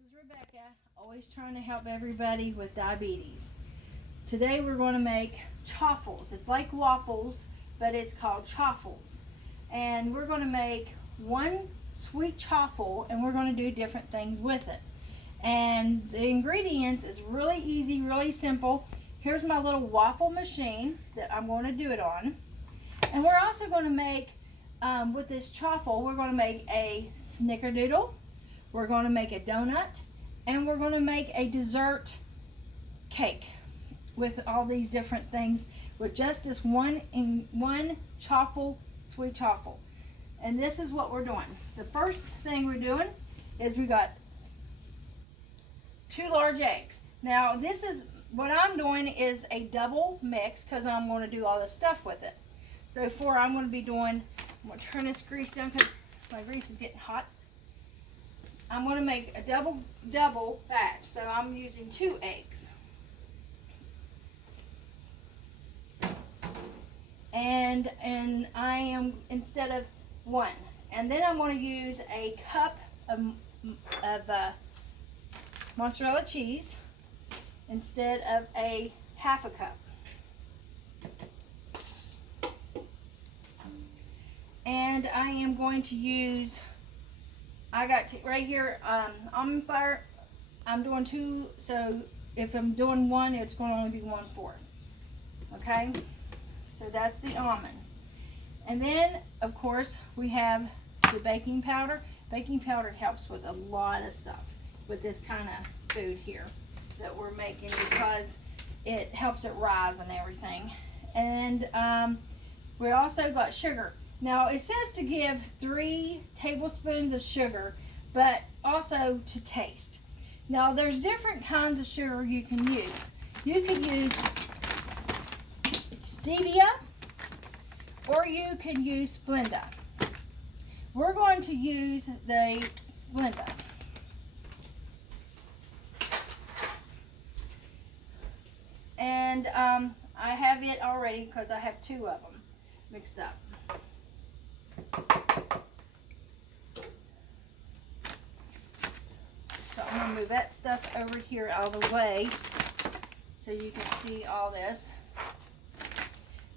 is Rebecca, always trying to help everybody with diabetes. Today we're going to make chaffles. It's like waffles, but it's called chaffles. And we're going to make one sweet chaffle, and we're going to do different things with it. And the ingredients is really easy, really simple. Here's my little waffle machine that I'm going to do it on. And we're also going to make, with this chaffle, we're going to make a snickerdoodle. We're going to make a donut, and we're going to make a dessert cake with all these different things with just this one chaffle, sweet chaffle. And this is what we're doing. The first thing we're doing is we got 2 large eggs. Now this is what I'm doing is a double mix because I'm going to do all this stuff with it. So I'm going to turn this grease down because my grease is getting hot. I'm going to make a double batch, so I'm using 2 eggs. And I am instead of 1. And then I'm going to use a cup of mozzarella cheese instead of a half a cup. And I am going to use, right here, almond flour. I'm doing 2, so if I'm doing 1, it's going to only be 1/4. Okay? So that's the almond. And then, of course, we have the baking powder. Baking powder helps with a lot of stuff with this kind of food here that we're making because it helps it rise and everything. And we also got sugar. Now it says to give 3 tablespoons of sugar, but also to taste. Now there's different kinds of sugar you can use. You could use stevia, or you can use Splenda. We're going to use the Splenda. And I have it already because I have 2 of them mixed up. So I'm going to move that stuff over here out of the way so you can see all this.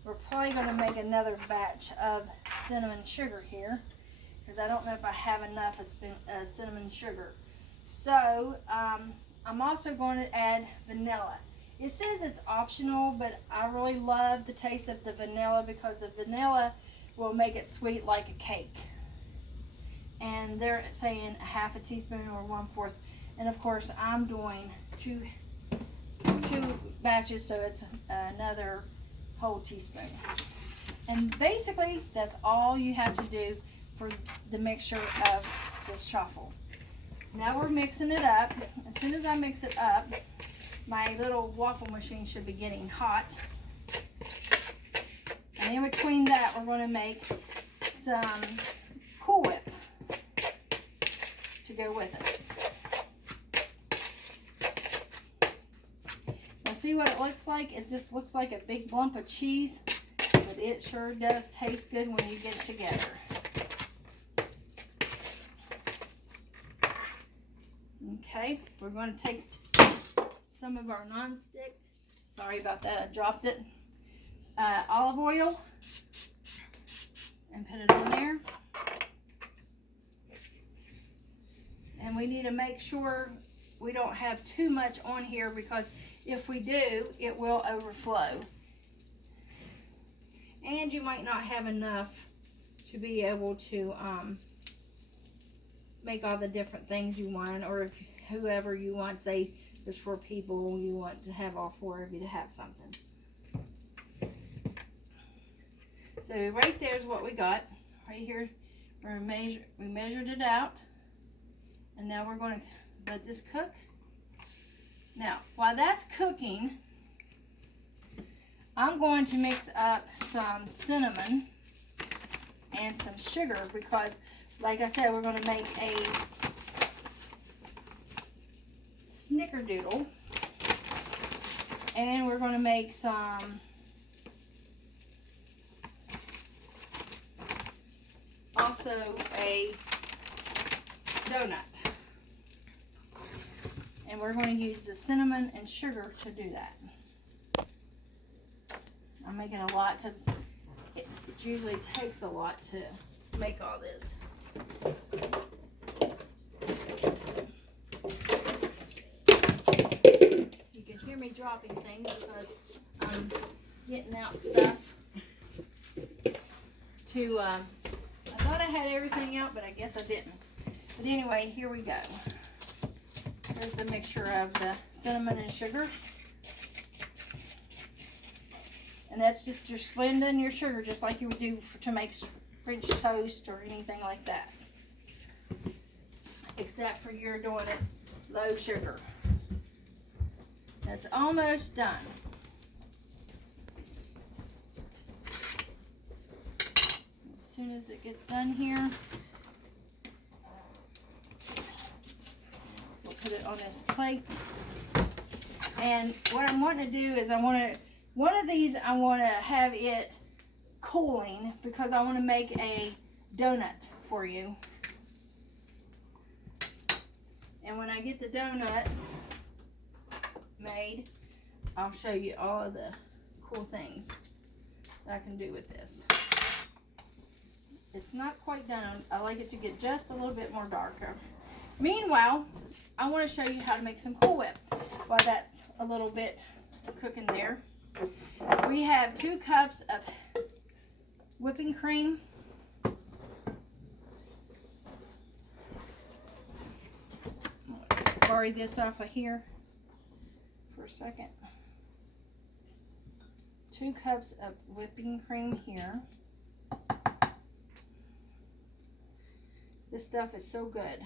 We're probably going to make another batch of cinnamon sugar here because I don't know if I have enough of cinnamon sugar. So I'm also going to add vanilla. It says it's optional, but I really love the taste of the vanilla because the vanilla will make it sweet like a cake. And they're saying a half a teaspoon or 1/4. And of course I'm doing two batches, so it's another whole teaspoon. And basically that's all you have to do for the mixture of this chaffle. Now we're mixing it up. As soon as I mix it up, my little waffle machine should be getting hot. And in between that, we're going to make some Cool Whip to go with it. Now see what it looks like? It just looks like a big lump of cheese, but it sure does taste good when you get it together. Okay, we're going to take some of our non-stick, sorry about that, I dropped it, olive oil, and put it on there. And we need to make sure we don't have too much on here because if we do, it will overflow. And you might not have enough to be able to make all the different things you want, or if whoever you want, say there's 4 people, you want to have all 4 of you to have something. So right there is what we got. Right here, we measured it out. And now we're going to let this cook. Now, while that's cooking, I'm going to mix up some cinnamon and some sugar because, like I said, we're going to make a snickerdoodle, and we're going to make some also a donut. And we're going to use the cinnamon and sugar to do that. I'm making a lot because it usually takes a lot to make all this. You can hear me dropping things because I'm getting out stuff to, I thought I had everything out, but I guess I didn't. But anyway, here we go. There's the mixture of the cinnamon and sugar. And that's just your Splenda and your sugar, just like you would do to make French toast or anything like that. Except for you're doing it low sugar. That's almost done. As soon as it gets done here, we'll put it on this plate. And what I'm wanting to do is one of these I want to have it cooling because I want to make a donut for you. And when I get the donut made, I'll show you all of the cool things that I can do with this. It's not quite done. I like it to get just a little bit more darker. Meanwhile, I want to show you how to make some Cool Whip while that's a little bit cooking there. We have 2 cups of whipping cream. Borrow this off of here for a second. 2 cups of whipping cream here. This stuff is so good.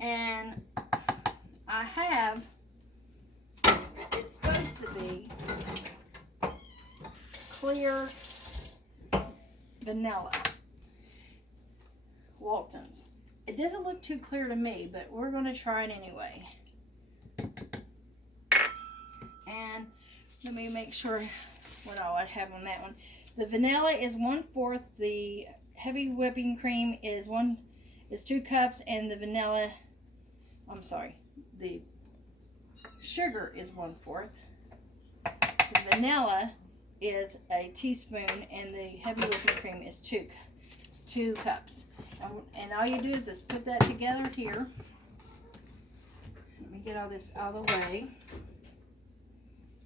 And I have, it's supposed to be clear vanilla Walton's. It doesn't look too clear to me, but we're going to try it anyway. And let me make sure what all I have on that one. The vanilla is 1/4. The heavy whipping cream is 2 cups, and the vanilla, the sugar is 1/4. The vanilla is a teaspoon, and the heavy whipping cream is 2 cups. And all you do is just put that together here. Let me get all this out of the way.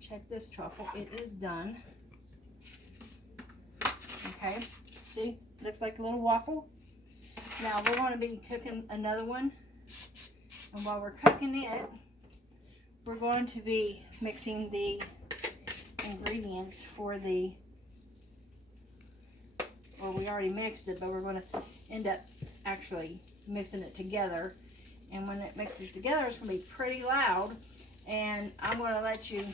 Check this truffle. It is done. Okay, see? Looks like a little waffle. Now we're going to be cooking another one. And while we're cooking it, we're going to be mixing the ingredients for the, well, we already mixed it, but we're going to end up actually mixing it together. And when it mixes together, it's going to be pretty loud. And I'm going to let you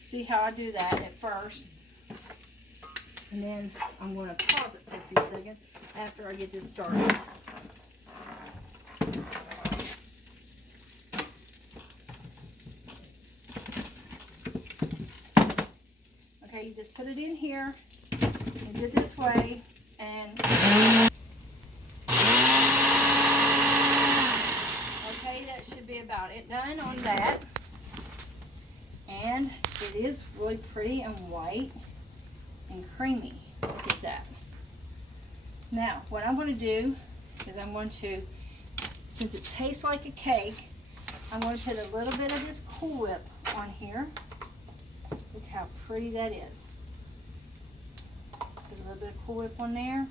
see how I do that at first. And then I'm going to pause it for a few seconds after I get this started. Okay, you just put it in here and do it this way, and okay, that should be about it done on that. And it is really pretty and white and creamy. Look at that. Now, what I'm going to do is I'm going to, since it tastes like a cake, I'm going to put a little bit of this Cool Whip on here. Look how pretty that is. Put a little bit of Cool Whip on there.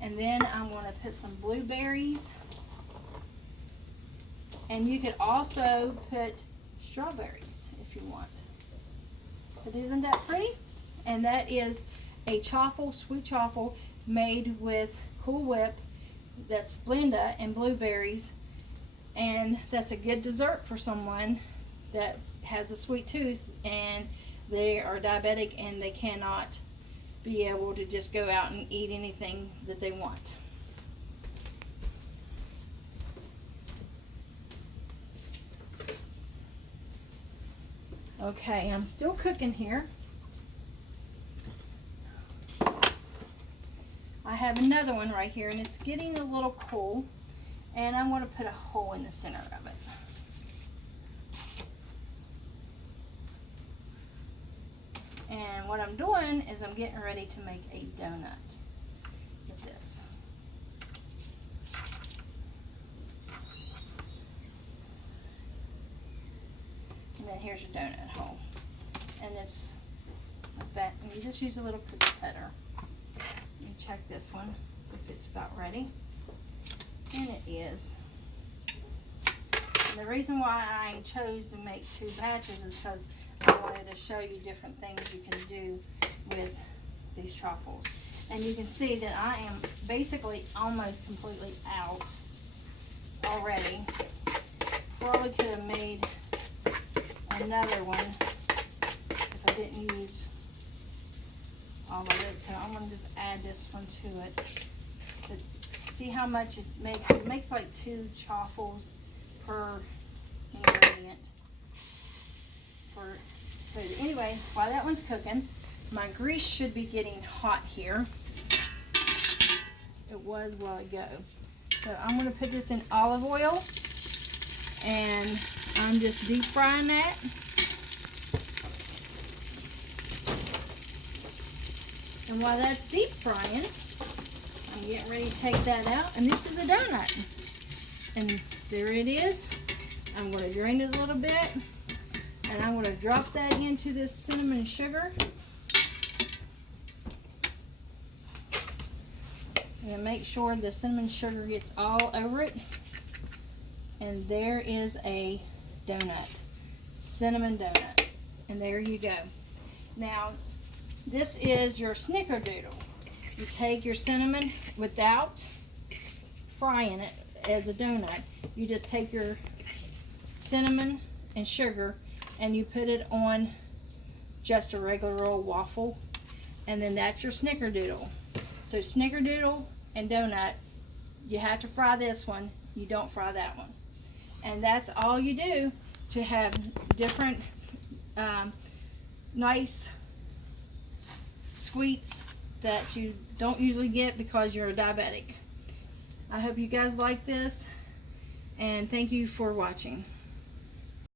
And then I'm going to put some blueberries. And you could also put strawberries if you want. But isn't that pretty? And that is a chaffle, sweet chaffle, made with Cool Whip, that's Splenda and blueberries. And that's a good dessert for someone that has a sweet tooth and they are diabetic and they cannot be able to just go out and eat anything that they want. Okay, I'm still cooking here. I have another one right here, and it's getting a little cool, and I'm going to put a hole in the center of it. And what I'm doing is I'm getting ready to make a donut with this. And then here's your donut hole. And it's like that. And you just use a little cookie cutter. Let me check this one, see if it's about ready. And it is. And the reason why I chose to make 2 batches is because I wanted to show you different things you can do with these truffles. And you can see that I am basically almost completely out already. Probably could have made another one if I didn't use all of it. So I'm going to just add this one to it to see how much it makes. It makes like 2 truffles per ingredient. So anyway, while that one's cooking, my grease should be getting hot here. It was a while ago. So I'm going to put this in olive oil, and I'm just deep frying that. And while that's deep frying, I'm getting ready to take that out, and this is a donut. And there it is. I'm going to drain it a little bit, and I'm going to drop that into this cinnamon sugar. And make sure the cinnamon sugar gets all over it. And there is a donut, cinnamon donut. And there you go. Now, this is your snickerdoodle. You take your cinnamon without frying it as a donut. You just take your cinnamon and sugar and you put it on just a regular old waffle, and then that's your snickerdoodle. So snickerdoodle and donut, you have to fry this one, you don't fry that one. And that's all you do to have different nice sweets that you don't usually get because you're a diabetic. I hope you guys like this, and thank you for watching.